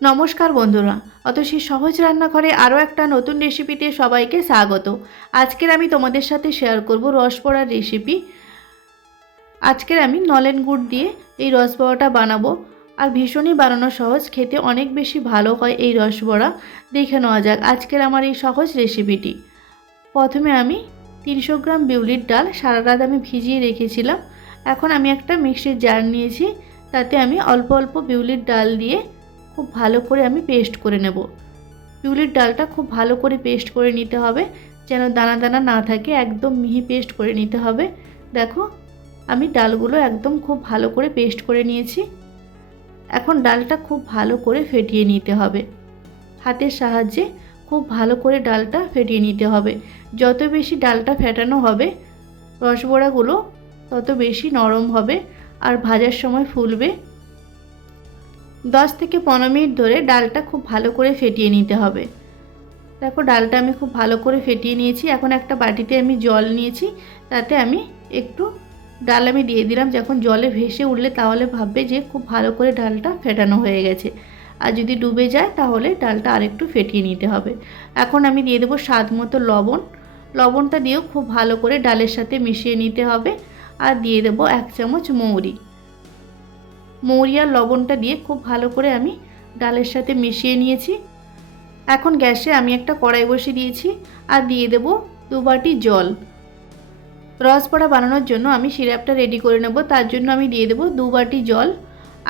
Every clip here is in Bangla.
নমস্কার বন্ধুরা, অতসী সহজ রান্নাঘরে আরও একটা নতুন রেসিপিতে সবাইকে স্বাগত। আজকের আমি তোমাদের সাথে শেয়ার করব রসবড়ার রেসিপি। আজকের আমি নলেন গুড় দিয়ে এই রসবড়াটা বানাবো। আর ভীষণই বানানো সহজ, খেতে অনেক বেশি ভালো হয় এই রসবড়া। দেখে নেওয়া যাক আজকের আমার এই সহজ রেসিপিটি। প্রথমে আমি 300 গ্রাম বিউলির ডাল সারা রাত আমি ভিজিয়ে রেখেছিলাম। এখন আমি একটা মিক্সির জার নিয়েছি, তাতে আমি অল্প অল্প বিউলির ডাল দিয়ে খুব ভালো করে আমি পেস্ট করে নেব। বিউলির ডালটা খুব ভালো করে পেস্ট করে নিতে হবে, যেন দানা দানা না থাকে, একদম মিহি পেস্ট করে নিতে হবে। দেখো আমি ডালগুলো একদম খুব ভালো করে পেস্ট করে নিয়েছি। এখন ডালটা খুব ভালো করে ফেটিয়ে নিতে হবে, হাতের সাহায্যে খুব ভালো করে ডালটা ফেটিয়ে নিতে হবে। যত বেশি ডালটা ফেটানো হবে রসবড়াগুলো তত বেশি নরম হবে আর ভাজার সময় ফুলবে। 10 থেকে 15 মিনিট ধরে ডালটা খুব ভালো করে ফেটিয়ে নিতে হবে। দেখো ডালটা আমি খুব ভালো করে ফেটিয়ে নিয়েছি। এখন একটা বাটিতে আমি জল নিয়েছি, তাতে আমি একটু ডাল আমি দিয়ে দিলাম। যখন জলে ভেসে উঠলে তাহলে ভাববে যে খুব ভালো করে ডালটা ফেটানো হয়ে গেছে, আর যদি ডুবে যায় তাহলে ডালটা আরেকটু ফেটিয়ে নিতে হবে। এখন আমি দিয়ে দেবো স্বাদ মতো লবণ। লবণটা দিয়েও খুব ভালো করে ডালের সাথে মিশিয়ে নিতে হবে। আর দিয়ে দেবো 1 চামচ মৌরি। মৌরি আর লবণটা দিয়ে খুব ভালো করে আমি ডালের সাথে মিশিয়ে নিয়েছি। এখন গ্যাসে আমি একটা কড়াই বসিয়ে দিয়েছি আর দিয়ে দেব 2 বাটি জল। রসবড়া বানানোর জন্য আমি সিরাপটা রেডি করে নেব, তার জন্য আমি দিয়ে দেব 2 বাটি জল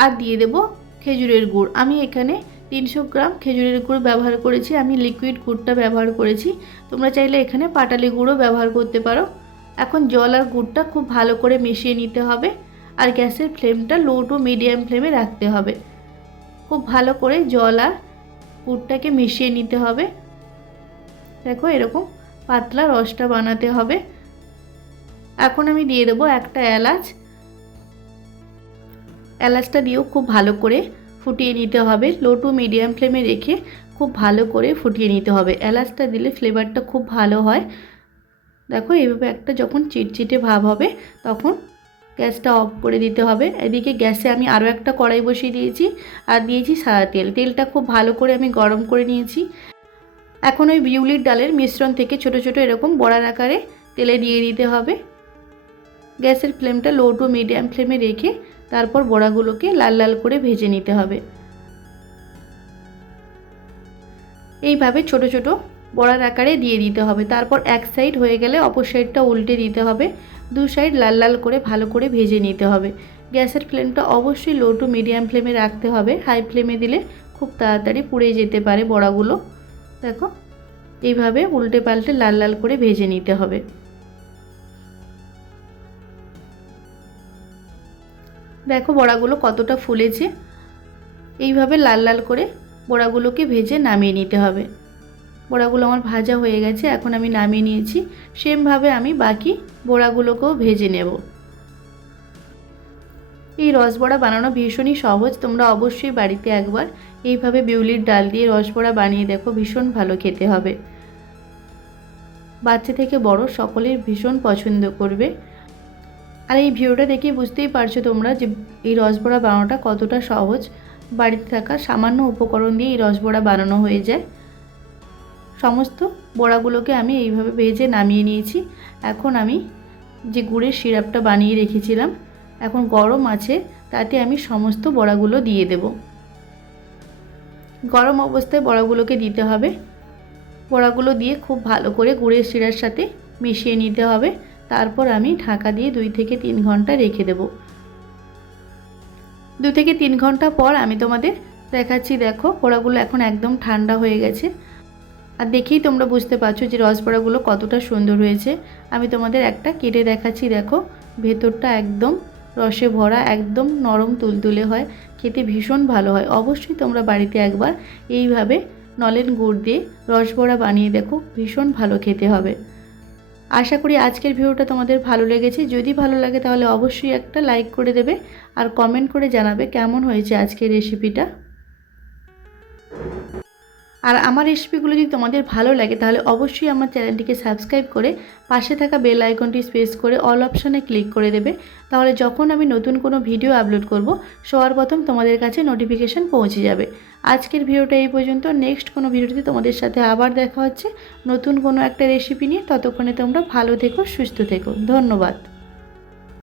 আর দিয়ে দেব খেজুরের গুড়। আমি এখানে 300 গ্রাম খেজুরের গুড় ব্যবহার করেছি, আমি লিকুইড গুড়টা ব্যবহার করেছি। তোমরা চাইলে এখানে পাটালি গুঁড়ও ব্যবহার করতে পারো। এখন জল আর গুড়টা খুব ভালো করে মিশিয়ে নিতে হবে আর গ্যাসের ফ্লেমটা লো টু মিডিয়াম ফ্লেমে রাখতে হবে। খুব ভালো করে জল আর গুড়টাকে মিশিয়ে নিতে হবে। দেখো এরকম পাতলা রসটা বানাতে হবে। এখন আমি দিয়ে দেবো একটা এলাচ। এলাচটা দিয়েও খুব ভালো করে ফুটিয়ে নিতে হবে, লো টু মিডিয়াম ফ্লেমে রেখে খুব ভালো করে ফুটিয়ে নিতে হবে। এলাচটা দিলে ফ্লেভারটা খুব ভালো হয়। দেখো এইভাবে একটা যখন চিটচিটে ভাব হবে তখন গ্যাসটা অফ করে দিতে হবে। এদিকে গ্যাসে আমি আরও একটা কড়াই বসিয়ে দিয়েছি আর দিয়েছি সাদা তেল। তেলটা খুব ভালো করে আমি গরম করে নিয়েছি। এখন ওই বিউলির ডালের মিশ্রণ থেকে ছোট ছোট এরকম বড়ার আকারে তেলে দিয়ে দিতে হবে। গ্যাসের ফ্লেমটা লো টু মিডিয়াম ফ্লেমে রেখে তারপর বড়াগুলোকে লাল লাল করে ভেজে নিতে হবে। এইভাবে ছোট ছোট বড়ার আকারে দিয়ে দিতে হবে। তারপর এক সাইড হয়ে গেলে অপর সাইডটা উল্টে দিতে হবে। দু সাইড লাল লাল করে ভালো করে ভেজে নিতে হবে। গ্যাসের ফ্লেমটা অবশ্যই লো টু মিডিয়াম ফ্লেমে রাখতে হবে, হাই ফ্লেমে দিলে খুব তাড়াতাড়ি পুড়ে যেতে পারে বড়াগুলো। দেখো এইভাবে উল্টে পাল্টে লাল লাল করে ভেজে নিতে হবে। দেখো বড়াগুলো কতটা ফুলেছে। এইভাবে লাল লাল করে বড়াগুলোকে ভেজে নামিয়ে নিতে হবে। বড়াগুলো আমার ভাজা হয়ে গেছে, এখন আমি নামিয়ে নিয়েছি। সেমভাবে আমি বাকি বড়াগুলোকেও ভেজে নেব। এই রসবড়া বানানো ভীষণই সহজ, তোমরা অবশ্যই বাড়িতে একবার এইভাবে বিউলির ডাল দিয়ে রসবড়া বানিয়ে দেখো, ভীষণ ভালো খেতে হবে। বাচ্চা থেকে বড় সকলেই ভীষণ পছন্দ করবে। আর এই ভিডিওটা দেখে বুঝতেই পারছো তোমরা যে এই রসবড়া বানানোটা কতটা সহজ। বাড়িতে থাকা সামান্য উপকরণ দিয়ে এই রসবড়া বানানো হয়ে যায়। সমস্ত বড়াগুলোকে আমি এইভাবে ভেজে নামিয়ে নিয়েছি। এখন আমি যে গুড়ের সিরাপটা বানিয়ে রেখেছিলাম এখন গরম আছে, তাতে আমি সমস্ত বড়াগুলো দিয়ে দেব। গরম অবস্থায় বড়াগুলোকে দিতে হবে। বড়াগুলো দিয়ে খুব ভালো করে গুড়ের শিরার সাথে মিশিয়ে নিতে হবে। তারপর আমি ঢাকা দিয়ে 2 থেকে 3 ঘন্টা রেখে দেব। 2 থেকে 3 ঘন্টা পর আমি তোমাদের দেখাচ্ছি। দেখো বড়াগুলো এখন একদম ঠান্ডা হয়ে গেছে আর দেখেই তোমরা বুঝতে পারছো যে রসবড়াগুলো কতটা সুন্দর হয়েছে। আমি তোমাদের একটা কেটে দেখাচ্ছি। দেখো ভেতরটা একদম রসে ভরা, একদম নরম তুলতুলে হয়, খেতে ভীষণ ভালো হয়। অবশ্যই তোমরা বাড়িতে একবার এইভাবে নলেন গুড় দিয়ে রসবড়া বানিয়ে দেখো, ভীষণ ভালো খেতে হবে। আশা করি আজকের ভিডিওটা তোমাদের ভালো লেগেছে। যদি ভালো লাগে তাহলে অবশ্যই একটা লাইক করে দেবে আর কমেন্ট করে জানাবে কেমন হয়েছে আজকের রেসিপিটা। আর আমার রেসিপিগুলো যদি তোমাদের ভালো লাগে তাহলে অবশ্যই আমার চ্যানেলটিকে সাবস্ক্রাইব করে পাশে থাকা বেল আইকনটি প্রেস করে অল অপশানে ক্লিক করে দেবে। তাহলে যখন আমি নতুন কোনো ভিডিও আপলোড করব সবার প্রথম তোমাদের কাছে নোটিফিকেশান পৌঁছে যাবে। আজকের ভিডিওটা এই পর্যন্ত। নেক্সট কোনো ভিডিওতে তোমাদের সাথে আবার দেখা হচ্ছে নতুন কোনো একটা রেসিপি নিয়ে। ততক্ষণে তোমরা ভালো থেকো, সুস্থ থেকো। ধন্যবাদ।